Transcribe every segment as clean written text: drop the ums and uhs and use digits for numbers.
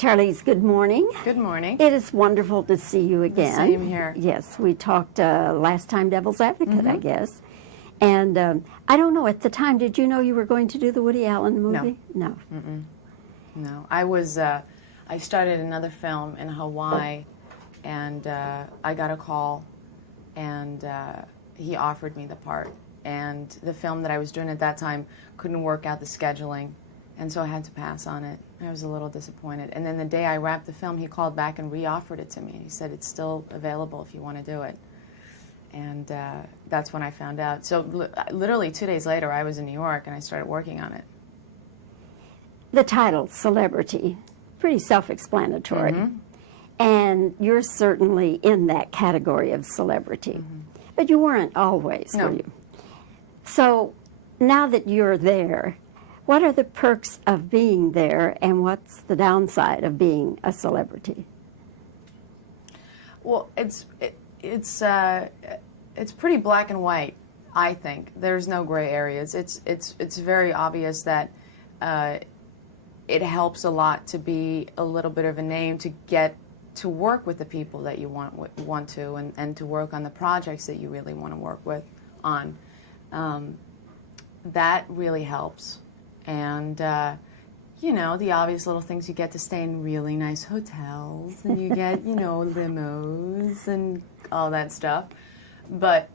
Charlize, good morning. Good morning. It is wonderful to see you again. Same here. Yes, we talked last time, Devil's Advocate, I guess. And I don't know, at the time, did you know you were going to do the Woody Allen movie? No. No, I started another film in Hawaii, and I got a call, and he offered me the part. And the film that I was doing at that time couldn't work out the scheduling, and so I had to pass on it. I was a little disappointed. And then the day I wrapped the film, he called back and re-offered it to me. He said, it's still available if you want to do it. And that's when I found out. So literally 2 days later, I was in New York, and I started working on it. The title, Celebrity, pretty self-explanatory. And you're certainly in that category of celebrity. But you weren't always, were you? So now that you're there, what are the perks of being there, and what's the downside of being a celebrity? Well, it's pretty black and white, I think. There's no gray areas. It's very obvious that it helps a lot to be a little bit of a name, to get to work with the people that you want to, and to work on the projects that you really want to work with on. That really helps. And you know, the obvious little things, you get to stay in really nice hotels, and you get, you know, limos and all that stuff. But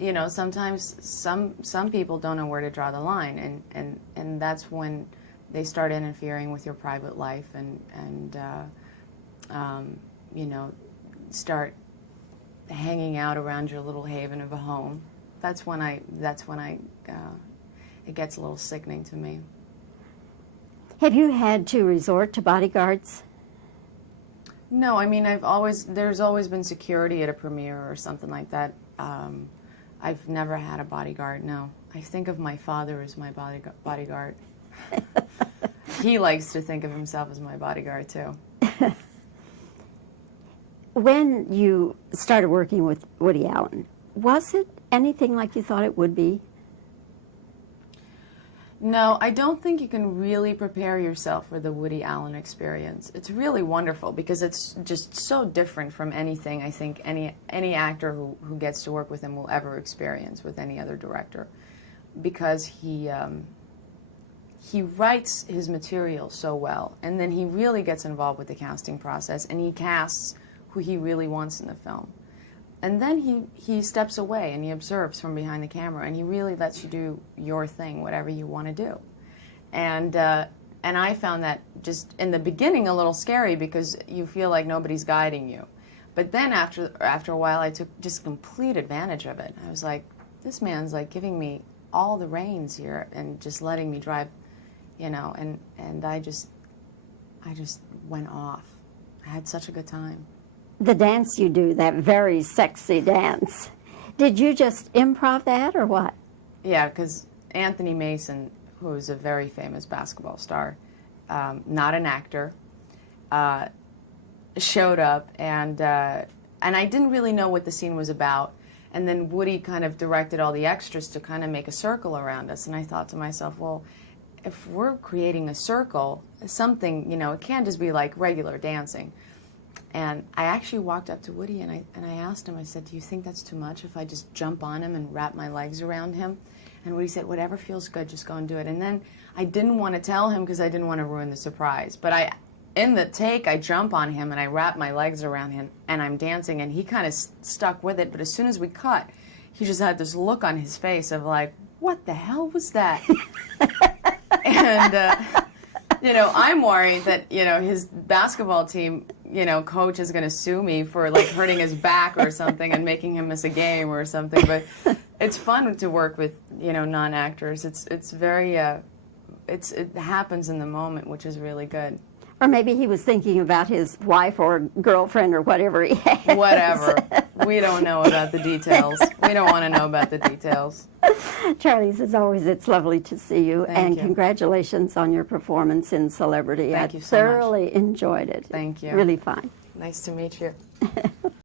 you know, sometimes some people don't know where to draw the line, and that's when they start interfering with your private life, and you know, start hanging out around your little haven of a home. That's when it gets a little sickening to me. Have you had to resort to bodyguards? No, I mean, there's always been security at a premiere or something like that. I've never had a bodyguard, no. I think of my father as my bodyguard. He likes to think of himself as my bodyguard, too. When you started working with Woody Allen, was it anything like you thought it would be? No, I don't think you can really prepare yourself for the Woody Allen experience. It's really wonderful because it's just so different from anything I think any actor who gets to work with him will ever experience with any other director, because he writes his material so well, and then he really gets involved with the casting process, and he casts who he really wants in the film. And then he steps away and he observes from behind the camera, and he really lets you do your thing, whatever you want to do. And I found that just in the beginning a little scary, because you feel like nobody's guiding you. But then after a while, I took just complete advantage of it. I was like, this man's like giving me all the reins here and just letting me drive, you know, and I just went off. I had such a good time. The dance you do, that very sexy dance, did you just improv that or what? Yeah, because Anthony Mason, who is a very famous basketball star, not an actor, showed up, and I didn't really know what the scene was about. And then Woody kind of directed all the extras to kind of make a circle around us, and I thought to myself, well, if we're creating a circle, something, you know, it can't just be like regular dancing. And I actually walked up to Woody and I asked him, I said, do you think that's too much if I just jump on him and wrap my legs around him? And Woody said, whatever feels good, just go and do it. And then I didn't want to tell him because I didn't want to ruin the surprise. But in the take, I jump on him and I wrap my legs around him and I'm dancing, and he kind of stuck with it. But as soon as we cut, he just had this look on his face of like, what the hell was that? And, you know, I'm worried that, you know, his basketball team, you know, coach is going to sue me for like hurting his back or something and making him miss a game or something. But it's fun to work with, you know, non-actors. It's very, it happens in the moment, which is really good. Or maybe he was thinking about his wife or girlfriend or whatever he has. Whatever. We don't know about the details. We don't want to know about the details. Charlize, as always, it's lovely to see you. Thank you. Congratulations on your performance in Celebrity. Thank you so much. I thoroughly enjoyed it. Thank you. Really fun. Nice to meet you.